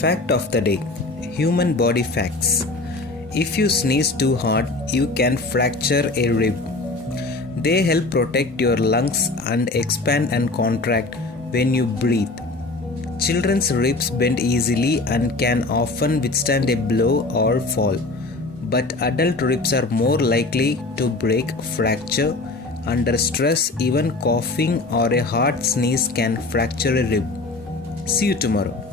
Fact of the day: Human body facts. If you sneeze too hard, you can fracture a rib. They help protect your lungs and expand and contract when you breathe. Children's ribs bend easily and can often withstand a blow or fall, but adult ribs are more likely to break, fracture. Under stress, even coughing or a hard sneeze can fracture a rib. See you tomorrow.